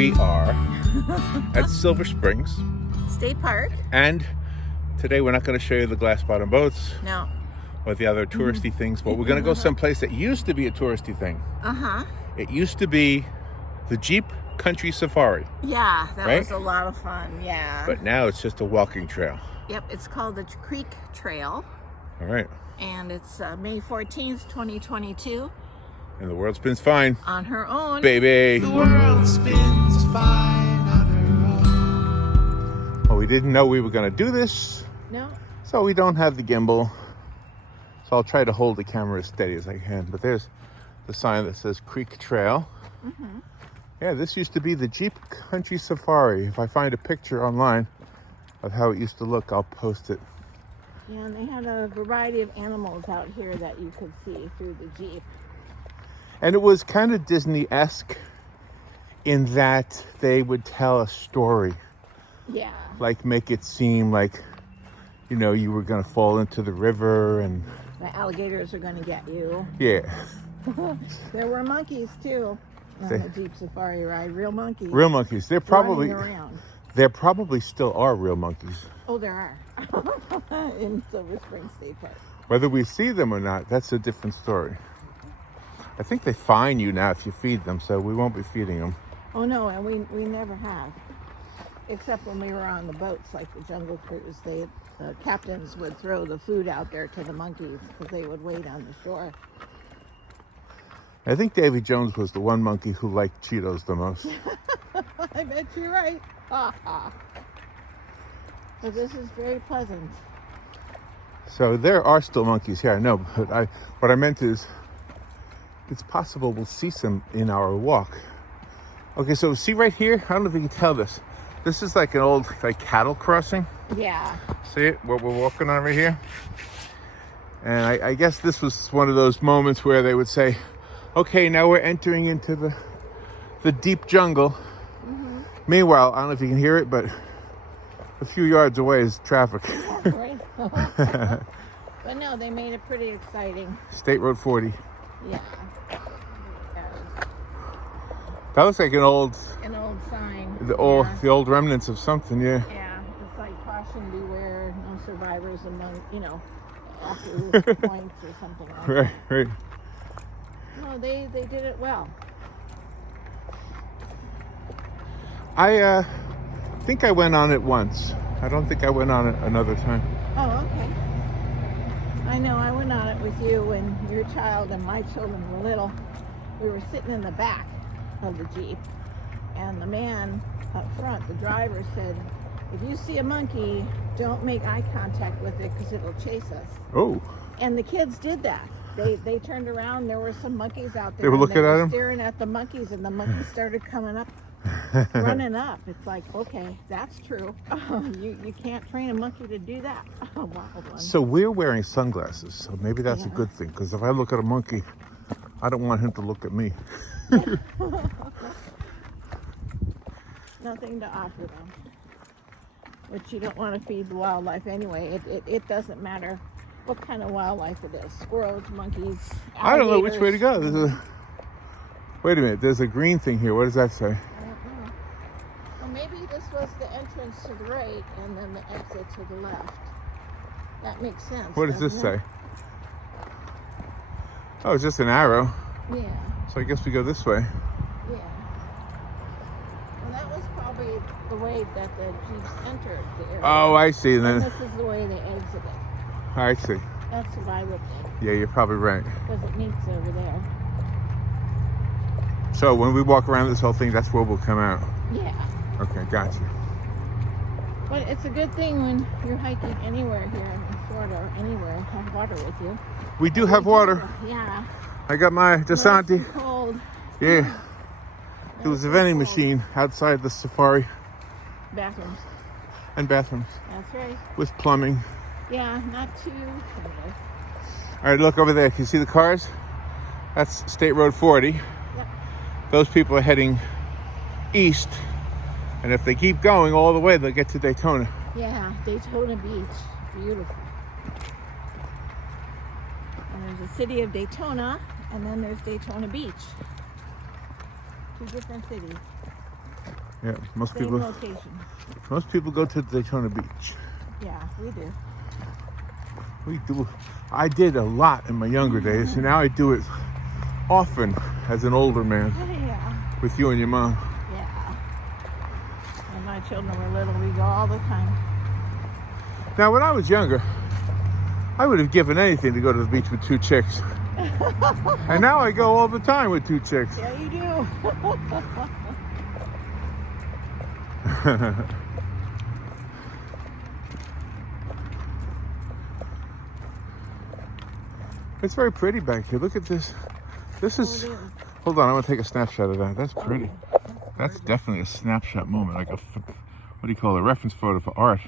We are at Silver Springs State Park. and today we're not going to show you the glass bottom boats No. or the other touristy things, but we're going to go someplace that used to be a touristy thing. It used to be the Jeep Country Safari, Yeah, that Right? was a lot of fun. Yeah. but now it's just a walking trail. Yep, it's called the Creek Trail, All right, and it's May 14th, 2022, and the world spins fine, on her own. baby. The world spins fine on her own. Well, we didn't know we were going to do this, No. so we don't have the gimbal. So I'll try to hold the camera as steady as I can. But there's the sign that says Creek Trail. Yeah, this used to be the Jeep Country Safari. If I find a picture online of how it used to look, I'll post it. Yeah, and they had a variety of animals out here that you could see through the Jeep. And it was kind of Disney-esque in that they would tell a story, Yeah. like make it seem like, you know, you were going to fall into the river and The alligators are going to get you. yeah. There were monkeys, too, on They- the Jeep Safari ride. Real monkeys. Real monkeys. There running around. probably still are real monkeys. Oh, there are. In Silver Spring State Park. Whether we see them or not, that's a different story. I think they fine you now if you feed them, so we won't be feeding them. Oh, no, and we never have. Except when we were on the boats, like the Jungle Cruise. The captains would throw the food out there to the monkeys because they would wait on the shore. I think Davy Jones was the one monkey who liked Cheetos the most. I bet you're right. But this is very pleasant. So there are still monkeys here, I know, but what I meant is it's possible we'll see some in our walk. Okay, so see right here? I don't know if you can tell this. This is like an old cattle crossing. Yeah. See it? What we're walking on right here? And I guess this was one of those moments where they would say, okay, now we're entering into the deep jungle. Meanwhile, I don't know if you can hear it, but a few yards away is traffic. Right. But no, they made it pretty exciting. State Road 40. Yeah. That looks like an old Sign. the old remnants of something, yeah. Yeah, it's like caution, beware, no survivors among, after this point or something like that. Right, right. No, they did it well. I think I went on it once. I don't think I went on it another time. Oh, okay. I know, I went on it with you when your child and my children were little. We were sitting in the back of the Jeep, and the man up front, the driver, said, if you see a monkey, don't make eye contact with it because it'll chase us. Oh. And the kids did that. They turned around, there were some monkeys out there. They were and looking at them? staring at the monkeys, and the monkeys started coming up, running up. It's like, okay, that's true. You can't train a monkey to do that. Wild one. So we're wearing sunglasses, so maybe that's a good thing, because if I look at a monkey, I don't want him to look at me. Nothing to offer them. But you don't want to feed the wildlife anyway. It doesn't matter what kind of wildlife it is. Squirrels, monkeys, I don't know which way to alligators. go. Wait a minute, there's a green thing here. What does that say? I don't know. Well, maybe this was the entrance to the right and then the exit to the left. That makes sense. What does this doesn't say? Oh, it's just an arrow. it? Yeah, So I guess we go this way. yeah. Well, that was probably the way that the Jeeps entered the area. Oh, I see. And Then this is the way they exited. I see. That's what I would think, Yeah, you're probably right. because it meets over there. So when we walk around this whole thing, that's where we'll come out. Yeah. Okay, gotcha. But it's a good thing when you're hiking anywhere here in Florida or anywhere, have water with you. We do have water. Yeah. I got my Desanti. Nice and cold. Yeah. It was a vending machine outside the safari Bathrooms. and bathrooms That's right. with plumbing. Yeah, not too primitive. All right, look over there. Can you see the cars? That's State Road 40. Yep. Those people are heading east. And if they keep going all the way, they'll get to Daytona. Yeah, Daytona Beach. Beautiful. And there's a city of Daytona, and then there's Daytona Beach. Two different cities. Yeah, most Same people go to Daytona Beach. Yeah, we do. We do. I did a lot in my younger days, and now I do it often as an older man Yeah. with you and your mom. Yeah. When my children were little, we go all the time. Now, when I was younger, I would have given anything to go to the beach with two chicks. And now I go all the time with two chicks. Yeah, you do. It's very pretty back here. Look at this. This is... Hold on, I want to take a snapshot of that. That's pretty. That's definitely a snapshot moment. Like what do you call it? A reference photo for art.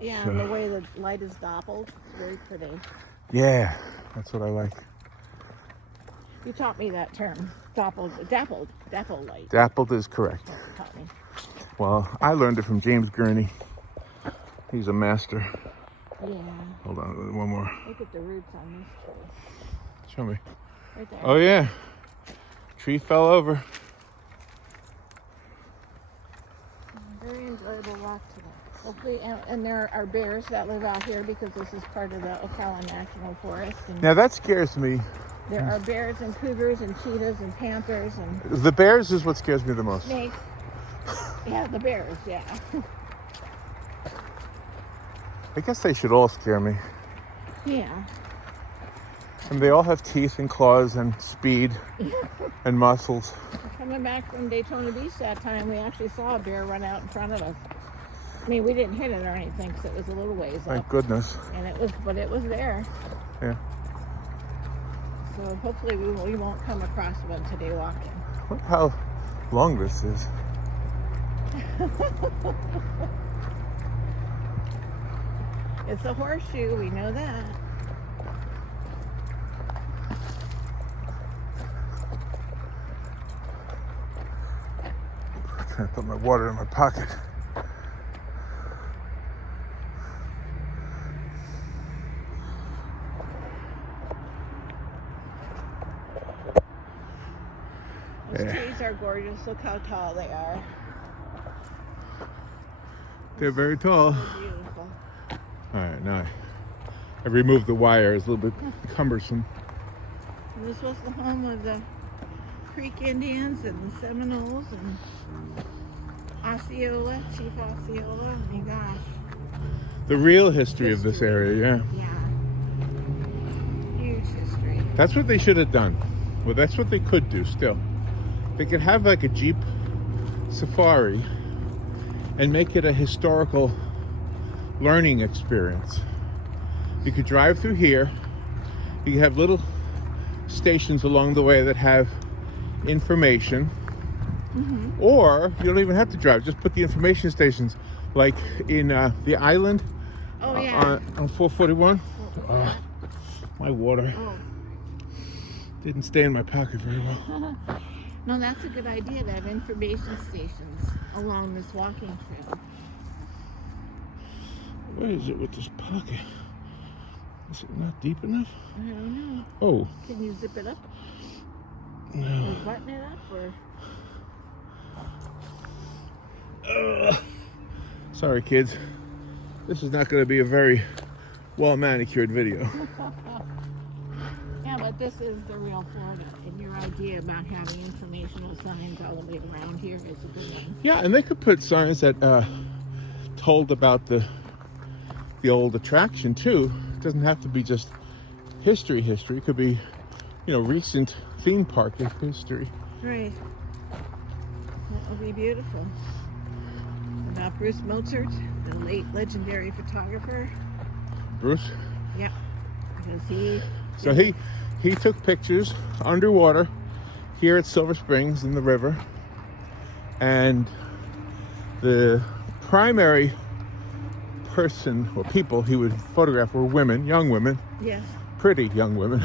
Yeah, So, and the way the light is dappled, it's very pretty. yeah, that's what I like. You taught me that term. Dappled light. Dappled is correct. That's what you taught me. Well, I learned it from James Gurney. He's a master. Yeah. Hold on, one more. Look at the roots on this tree. Show me. Right there. Oh yeah, tree fell over. Very enjoyable walk today. Hopefully, and there are bears that live out here because this is part of the Ocala National Forest. And Now that scares me. there are bears and cougars and cheetahs and panthers and The bears is what scares me the most. snakes. Yeah, the bears, yeah. I guess they should all scare me. Yeah. And they all have teeth and claws and speed and muscles. Coming back from Daytona Beach that time, we actually saw a bear run out in front of us. I mean, we didn't hit it or anything because it was a little ways Thank up. goodness. And it was there. Yeah. So hopefully we won't come across one today walking. Look how long this is. It's a horseshoe, we know that. I'm trying to put my water in my pocket. Those Yeah. trees are gorgeous. Look how tall they are. They're very tall. They're beautiful. All right, now I removed the wire. It's a little bit cumbersome. This was the home of the Creek Indians and the Seminoles and Osceola, Chief Osceola. Oh my gosh. The real history of this area, yeah. Yeah. Huge history. That's what they should have done. Well, that's what they could do still. They could have like a Jeep safari and make it a historical learning experience. You could drive through here. You could have little stations along the way that have information. Mm-hmm. Or you don't even have to drive. Just put the information stations like in the island Oh, yeah. on 441. Oh, My water oh. didn't stay in my pocket very well. No, that's a good idea to have information stations along this walking trail. What is it with this pocket? Is it not deep enough? I don't know. Oh, Can you zip it up no. or button it up or? Sorry, kids. This is not going to be a very well manicured video. Yeah, but this is the real Florida, and your idea about having informational signs all the way around here is a good one. Yeah, and they could put signs that told about the old attraction too. It doesn't have to be just history. It could be, recent theme park history. Right. That would be beautiful. About Bruce Meltzer, the late legendary photographer. Bruce. Yeah, because he. So he took pictures underwater here at Silver Springs in the river, and the primary person or people he would photograph were women, young women, Yes. pretty young women,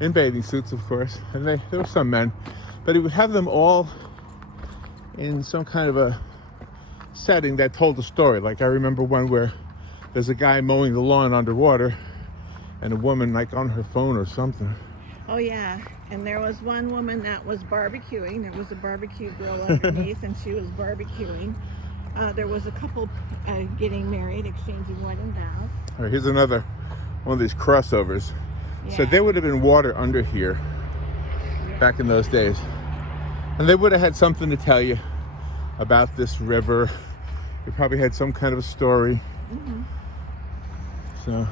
in bathing suits, of course, and there were some men, but he would have them all in some kind of a setting that told a story. Like I remember one where there's a guy mowing the lawn underwater and a woman like on her phone or something. Oh yeah, and there was one woman that was barbecuing. There was a barbecue grill underneath, and she was barbecuing. There was a couple getting married, exchanging wedding vows. All right, here's another one of these crossovers. So Yeah. there would have been water under here back in those days. And they would have had something to tell you about this river. They probably had some kind of a story. Mm-hmm. So,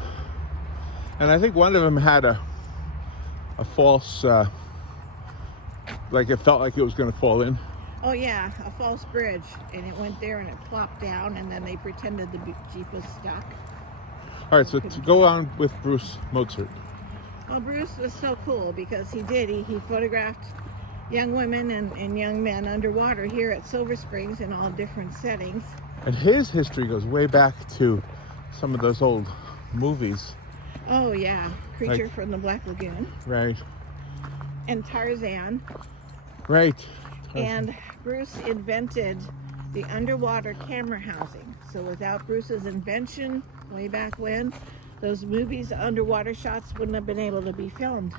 and I think one of them had a false, like it felt like it was going to fall in. Oh yeah, a false bridge, and it went there and it plopped down, and then they pretended the Jeep was stuck. All right, so to go on with Bruce Mozart. Well, Bruce was so cool because he photographed young women and young men underwater here at Silver Springs in all different settings. And his history goes way back to some of those old movies. Oh yeah, Creature Like- from the Black Lagoon Right, and Tarzan. right. And Bruce invented the underwater camera housing. So without Bruce's invention, way back when, those movies, underwater shots wouldn't have been able to be filmed.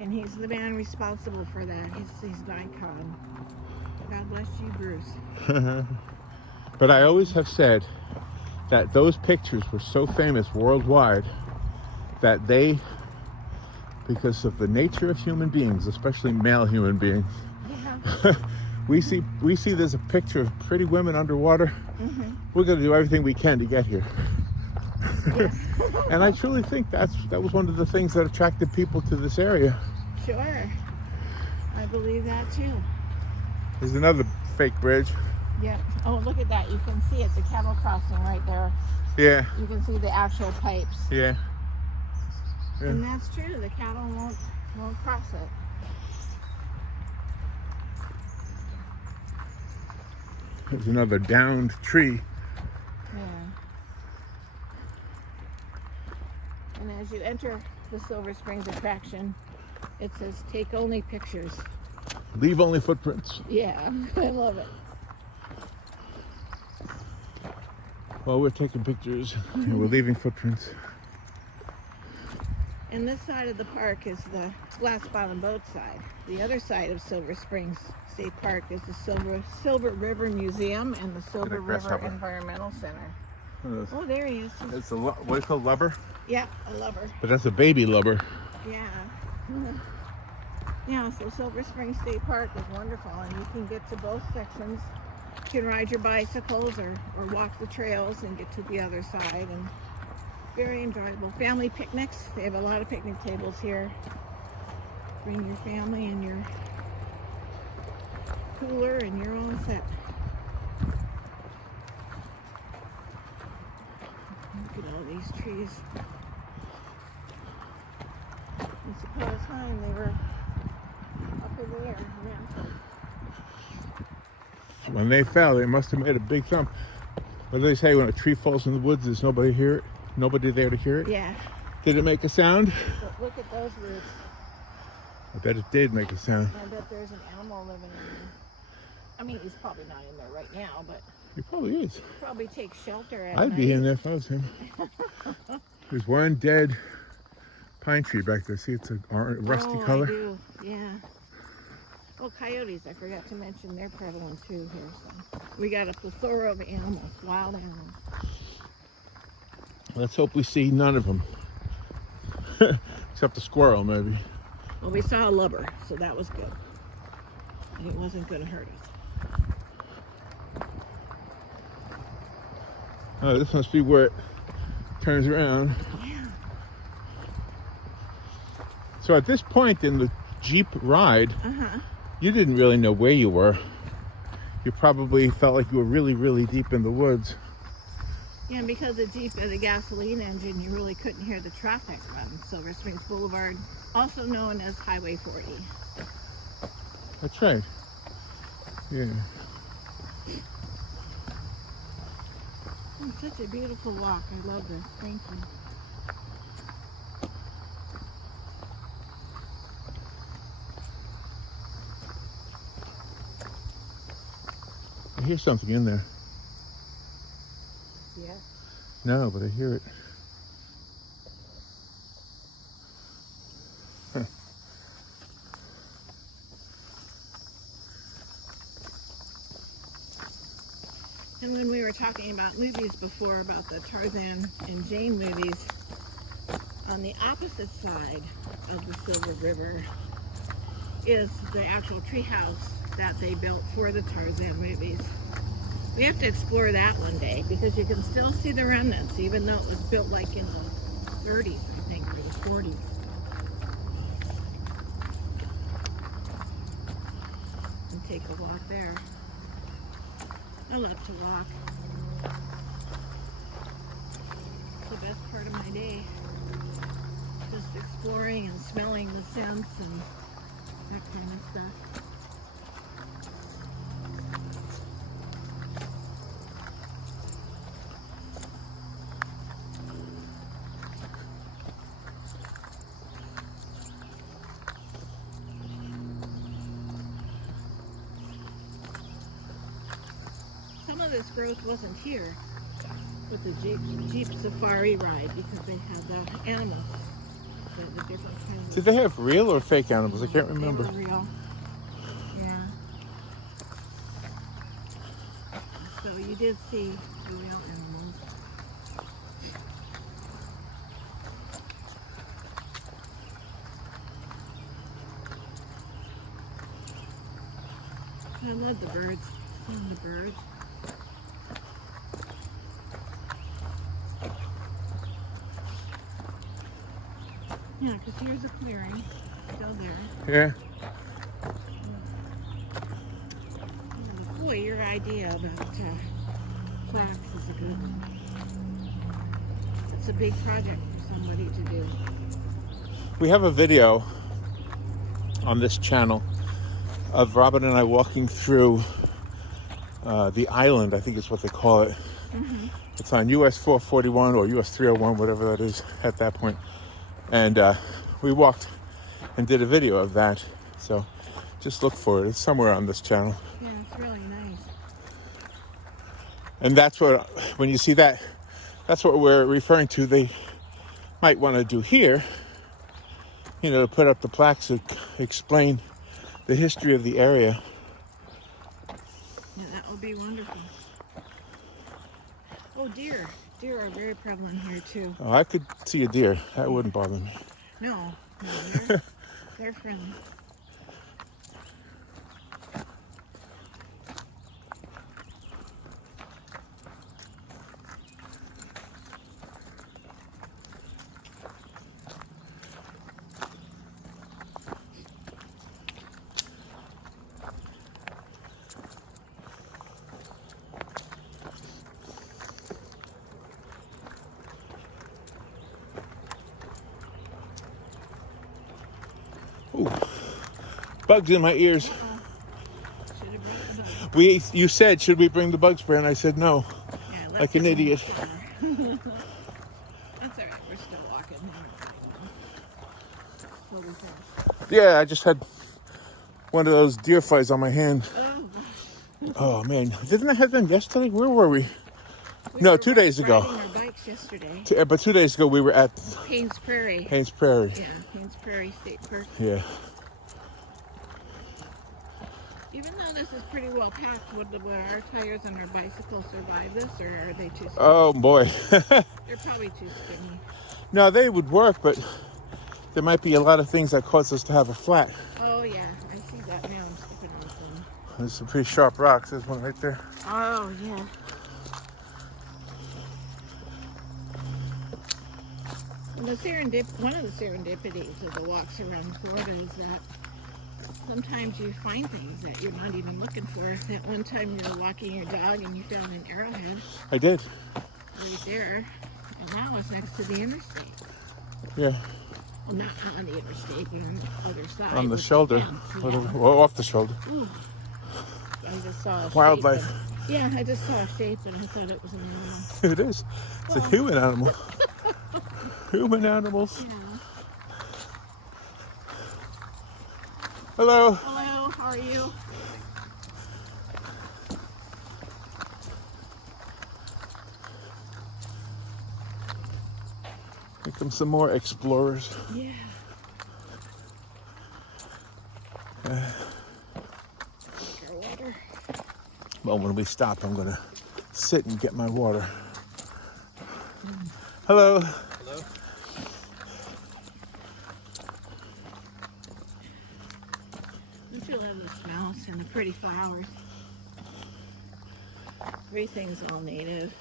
And he's the man responsible for that. He's an icon. God bless you, Bruce. But I always have said that those pictures were so famous worldwide that they, because of the nature of human beings, especially male human beings, Yeah. we see there's a picture of pretty women underwater. Mm-hmm. We're going to do everything we can to get here. Yeah. And I truly think that was one of the things that attracted people to this area. Sure. I believe that too. There's another fake bridge. Yep. Oh, look at that. You can see it, the cattle crossing right there. Yeah, You can see the actual pipes. yeah. Yeah. And that's true. The cattle won't cross it. There's another downed tree. Yeah. And as you enter the Silver Springs attraction, it says take only pictures. Leave only footprints. Yeah, I love it. Well, we're taking pictures and we're leaving footprints. And this side of the park is the glass bottom boat side. The other side of Silver Springs State Park is the Silver River Museum and the Silver River grasshopper. Environmental Center. It's Oh, there he is. a what is called lubber, Yeah, a lover. but that's a baby lubber. Yeah. Yeah, so Silver Springs State Park is wonderful, and you can get to both sections. You can ride your bicycles or walk the trails and get to the other side, and very enjoyable. Family picnics. They have a lot of picnic tables here. Bring your family and your cooler and your own set. Look at all these trees. Once upon a time, they were up in the air. Yeah. When they fell, they must have made a big thump. What do they say? When a tree falls in the woods, there's nobody there to hear it? Yeah. Did it make a sound? But look at those roots. I bet it did make a sound. I bet there's an animal living in there. I mean, he's probably not in there right now, but It probably is. probably takes shelter at I'd be night. in there if I was him. There's one dead pine tree back there. See, it's a rusty Oh, color. I do. Yeah. Oh, coyotes, I forgot to mention, they're prevalent too here. So we got a plethora of animals, wild animals. Let's hope we see none of them. Except the squirrel, maybe. Well, we saw a lubber, so that was good. It wasn't going to hurt us. Oh, this must be where it turns around. Yeah. So at this point in the Jeep ride, Uh-huh. you didn't really know where you were. You probably felt like you were really, really deep in the woods. Yeah, and because the Jeep had a gasoline engine, you really couldn't hear the traffic on Silver Springs Boulevard, also known as Highway 40. That's right. Yeah. It's such a beautiful walk. I love this. Thank you. I hear something in there. Yes. No, but I hear it. Huh. And when we were talking about movies before, about the Tarzan and Jane movies, on the opposite side of the Silver River is the actual treehouse that they built for the Tarzan movies. We have to explore that one day because you can still see the remnants, even though it was built like in the 30s, I think, or the 40s. And take a walk there. I love to walk. It's the best part of my day. Just exploring and smelling the scents and that kind of stuff. Some of this growth wasn't here with the Jeep Safari ride because they had the animals, the different kinds of... Did they have real or fake animals? I can't remember. They were real. Yeah. So you did see the real animals. I love the birds. Seeing the birds. Yeah, because here's a clearing. Still there. Yeah. Boy, your idea about plaques is a good one. It's a big project for somebody to do. We have a video on this channel of Robin and I walking through the island, I think it's what they call it. Mm-hmm. It's on US 441 or US 301, whatever that is at that point. And we walked and did a video of that. So just look for it. It's somewhere on this channel. Yeah, it's really nice. And that's what, when you see that, that's what we're referring to. They might want to do here, you know, to put up the plaques to explain the history of the area. Yeah, that would be wonderful. Oh, deer. Deer are very prevalent here, too. Oh, I could see a deer. That wouldn't bother me. No, they're friendly. Ooh, bugs in my ears. Should have brought the dog. You said, should we bring the bug spray? And I said no, Yeah, let's like an get idiot. one. That's all right. We're still walking. We'll be finished. Yeah, I just had one of those deer flies on my hand. Oh, Oh man, didn't I have them yesterday? Where were we? we No, were 2 days ago. riding our bikes yesterday. But 2 days ago we were at Paynes Prairie. Haynes Prairie. Yeah, Paynes Prairie State Park. Yeah. Even though this is pretty well packed, would our tires on our bicycle survive this, or are they too skinny? Oh boy. They're probably too skinny. No, they would work, but there might be a lot of things that cause us to have a flat. Oh yeah, I see that now. I'm stepping on some. There's some pretty sharp rocks. There's one right there. Oh yeah. And one of the serendipities of the walks around Florida is that sometimes you find things that you're not even looking for. That one time you were walking your dog and you found an arrowhead I did. right there, and that was next to the interstate. Yeah. Well, not on the interstate, but on the other side. On the with shoulder. fence, Well, yeah. off the shoulder. Ooh. I just saw a shape Wildlife. yeah, I just saw a shape and I thought it was an animal. It is. It's a Well. human animal. Human animals. Yeah. Hello. Hello, how are you? Here come some more explorers. Yeah. Well, when we stop, I'm gonna sit and get my water. Hello. Hello? Don't you love the smells and the pretty flowers? Everything's all native.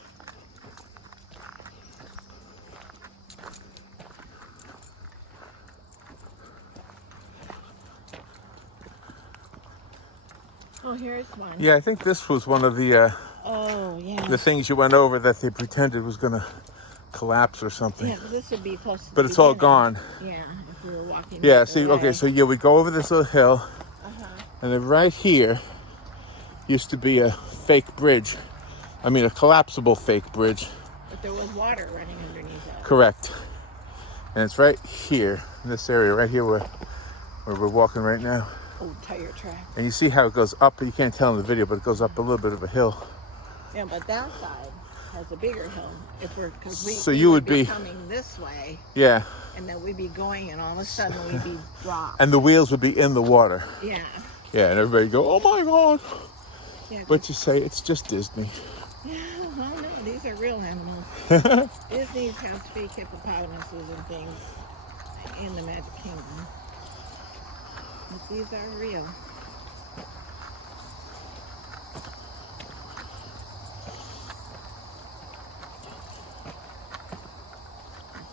Oh, here's one. Yeah, I think this was one of the Oh, yeah. the things you went over that they pretended was gonna collapse or something. Yeah, 'cause this would be close to the But it's all beginning. gone. Yeah, if we were walking. Yeah, the see, other okay, way. so yeah, we go over this little hill, Uh-huh. and then right here used to be a fake bridge. I mean, a collapsible fake bridge. But there was water running underneath it. Correct. And it's right here, in this area, right here where we're walking right now. Old tire track. And you see how it goes up, you can't tell in the video, but it goes up a little bit of a hill. Yeah, but that side has a bigger hill. If we're, because we, So we you would be coming this way, Yeah, and then we'd be going, and all of a sudden we'd be dropped. and the wheels would be in the water. Yeah. Yeah, and everybody go, oh my God. Yeah. But you say, it's just Disney. Yeah, well, no, these are real animals. Disney has fake hippopotamuses and things in the Magic Kingdom. But these are real.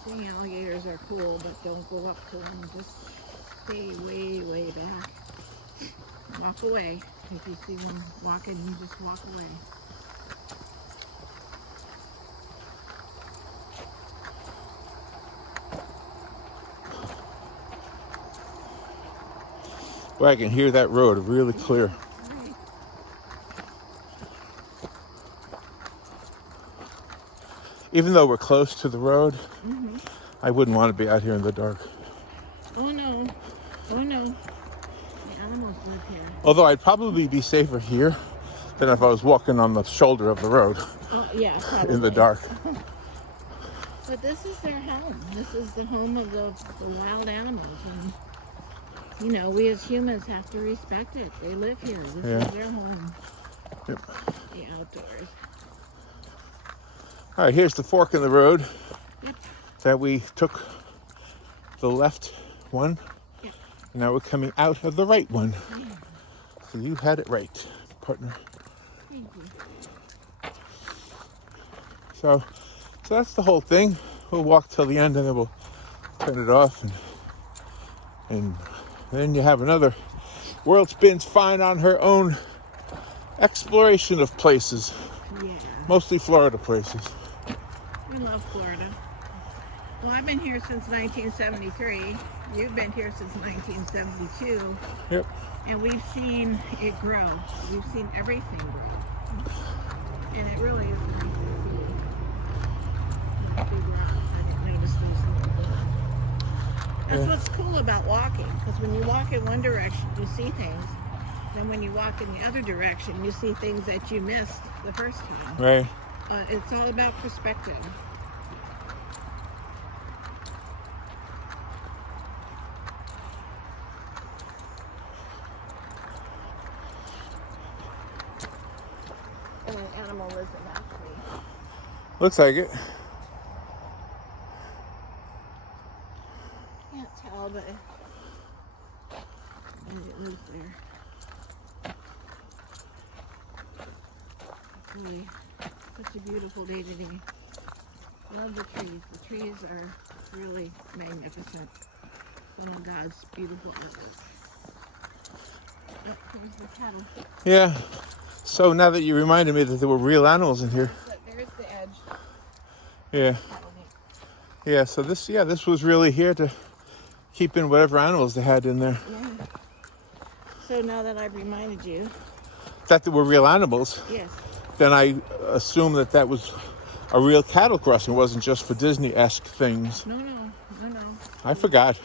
Seeing alligators are cool, but don't go up to them. Just stay way, way back. Walk away. If you see one walking, you just walk away. Well, I can hear that road really clear. Even though we're close to the road, I wouldn't want to be out here in the dark. Oh no. Oh no. The animals live here. Although I'd probably be safer here than if I was walking on the shoulder of the road Oh yeah, probably. in the dark. But this is their home. This is the home of the wild animals. And, you know, we as humans have to respect it. They live here. This Yeah. is their home. Yep. The outdoors. All right, here's the fork in the road Yep. that we took the left one. Yep. And now we're coming out of the right one. So you had it right, partner. Thank you. So that's the whole thing. We'll walk till the end and then we'll turn it off. And then you have another World Spins Fine on her own exploration of places. Yeah. Mostly Florida places. We love Florida. Well, I've been here since 1973. You've been here since 1972. Yep. And we've seen it grow. We've seen everything grow. And it really is nice to see. Big rocks. I didn't notice these little things. That's what's cool about walking. Because when you walk in one direction, you see things. Then when you walk in the other direction, you see things that you missed the first time. Right. It's all about perspective. And an animal lives in that tree. Looks like it. Can't tell, but it lives there. It's really such a beautiful day today. Love the trees. The trees are really magnificent. One of God's beautiful artworks. Oh, there's the cattle. Yeah. So now that you reminded me that there were real animals in here. But there's the edge. Yeah. Yeah, so this was really here to keep in whatever animals they had in there. Yeah. So now that I've reminded you, That they were real animals, yes. then I assume that was a real cattle crossing. It wasn't just for Disney-esque things. No. I forgot.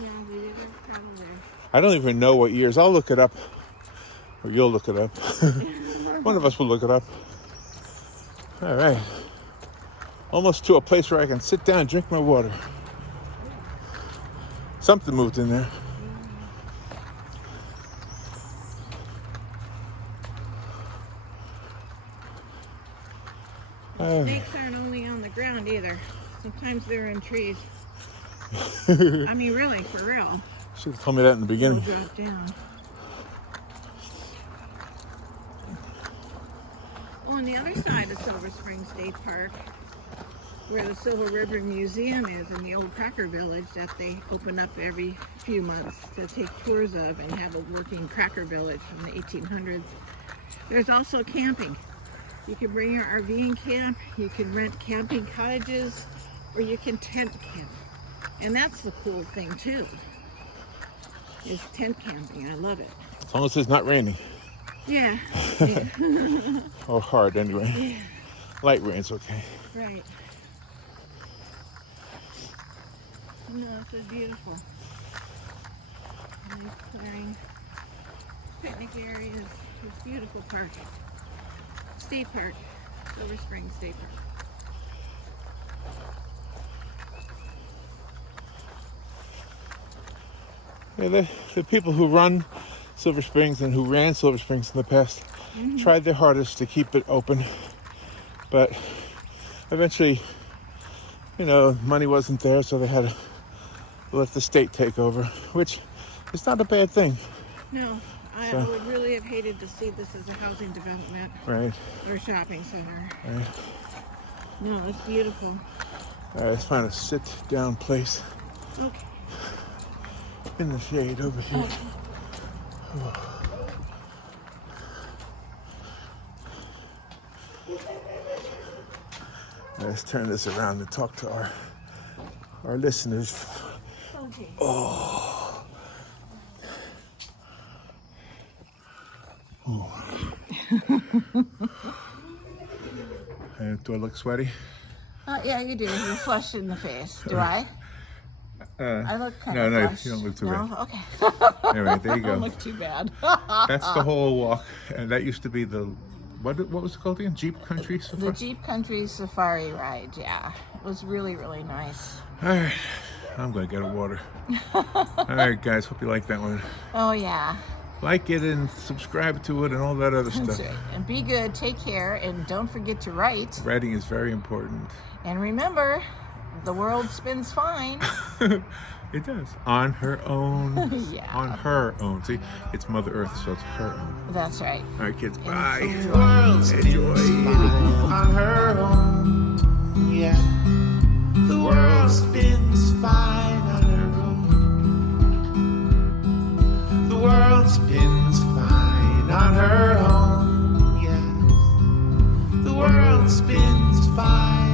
Yeah, we did have cattle there. I don't even know what years. I'll look it up. Or you'll look it up. One of us will look it up. All right. Almost to a place where I can sit down and drink my water. Something moved in there. Snakes aren't only on the ground either. Sometimes they're in trees. I mean, really, for real. Should have told me that in the They'll beginning. drop down. Oh, on the other side of Silver Spring State Park, where the Silver River Museum is in the old Cracker Village that they open up every few months to take tours of and have a working Cracker Village from the 1800s. There's also camping. You can bring your RV and camp, you can rent camping cottages, or you can tent camp. And that's the cool thing too, is tent camping. I love it. As long as it's not raining. Yeah. Or hard anyway. Yeah. Light rain's okay. Right. No, it's so beautiful. Nice clearing, picnic areas, it's beautiful park. State Park, Silver Spring State Park. Yeah, the people who run Silver Springs and who ran Silver Springs in the past tried their hardest to keep it open, but eventually, money wasn't there, so they had to let the state take over, which is not a bad thing. No, I would really have hated to see this as a housing development Right. or a shopping center. Right. No, it's beautiful. All right, let's find a sit-down place Okay. in the shade over here. Let's turn this around and talk to our listeners. Okay. Do I look sweaty? Yeah, you do. You're flushed in the face. Do I? I look kind of no, flushed. you don't look too no? bad. Okay. Anyway, there you I don't go. look too bad. That's the whole walk, and that used to be the what was it called again? Jeep Country Safari. The Jeep Country Safari ride, yeah. It was really, really nice. All right, I'm gonna get a water. All right, guys, hope you like that one. Oh, yeah. Like it and subscribe to it and all that other That's stuff. right. And be good, take care, and don't forget to write. Writing is very important. And remember, the world spins fine. It does. On her own. Yeah. On her own. See, it's Mother Earth, so it's her own. That's right. All right, kids, bye. The world spins fine on her own. Yeah. The world spins fine on her own. The world spins fine on her own. Yes. The world spins fine.